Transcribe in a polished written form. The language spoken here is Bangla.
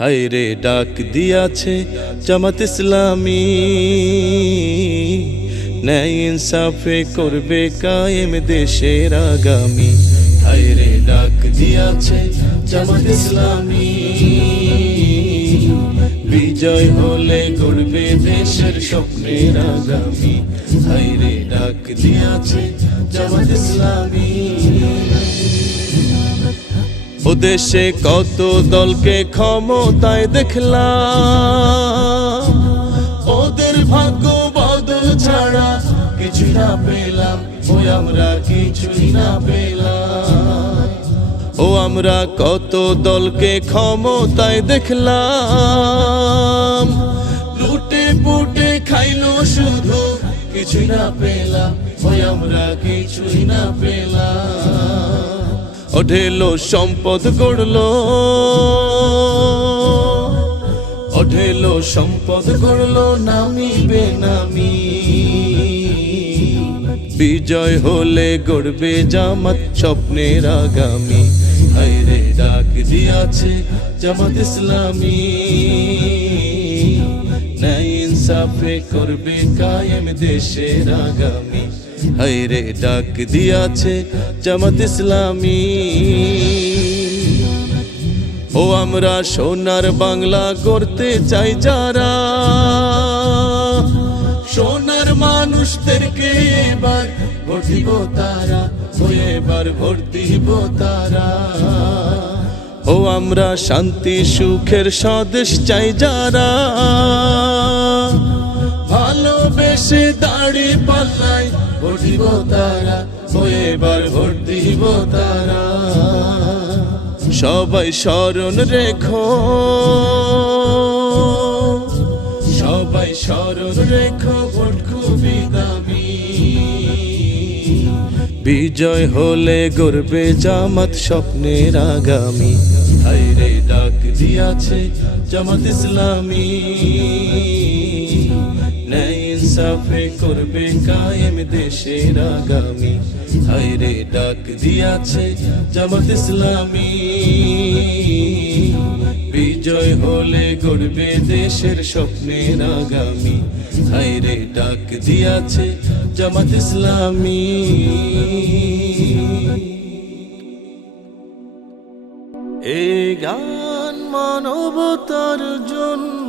হায় রে ডাক দিয়াছে জামাত ইসলামী, ন্যায় ইনসাফে করবে কায়েম দেশের আগামী। হায় রে ডাক দিয়াছে জামাত ইসলামী, বিজয় হলে গড়বে দেশের স্বপ্নের আগামী। হায় রে ডাক দিয়াছে জামাত ইসলামী। ও দেশে কত দলকে ক্ষমতায় দেখলাম, ওদের ভাগ্য বদল ছাড়া কিছুই না পেলাম, ওই আমরা কিছুই না পেলাম। ও আমরা কত দলকে ক্ষমতায় দেখলাম, লুটে পুটে খাইলো শুধু, কিছুই না পেলাম, ওই আমরা কিছুই না পেলাম। অঢেলো সম্পদ গড়লো, অঢেলো সম্পদ গড়লো নামি বেনামি, বিজয় হলে গড়বে জামাত স্বপ্নের আগামী। হায় রে ডাক দিয়াছে জামাত ইসলামী, ন্যায় ইনসাফে করবে কায়েম দেশের আগামী। হায় রে ডাক দিয়াছে জামাত ইসলামী। ও আমরা সোনার বাংলা গড়তে চাই যারা, সোনার মানুষদেরকে এবার ভোট দিব তারা, ও এবার ভোট দিব তারা। ও আমরা শান্তি সুখের স্বদেশ চাই যারা, ভালোবেসে দাড়ি পাল্লাই ভোট দিব তারা, ও এবার ভোট দিব তারা। সবাই স্মরণ রেখো, সবাই স্মরণ রেখো ভোট খুবই দামি, বিজয় হলে গড়বে জামাত স্বপ্নের আগামী। হায় রে ডাক দিয়াছে জামাত ইসলামী, ন্যায় ইনসাফে করবে কায়েম দেশের আগামী। হায় রে ডাক দিয়াছে জামাত ইসলামী, বিজয় হলে গড়বে দেশের স্বপ্নের আগামী। হায় রে ডাক দিয়াছে জামাত ইসলামী। এই গান মানবতার জন্য,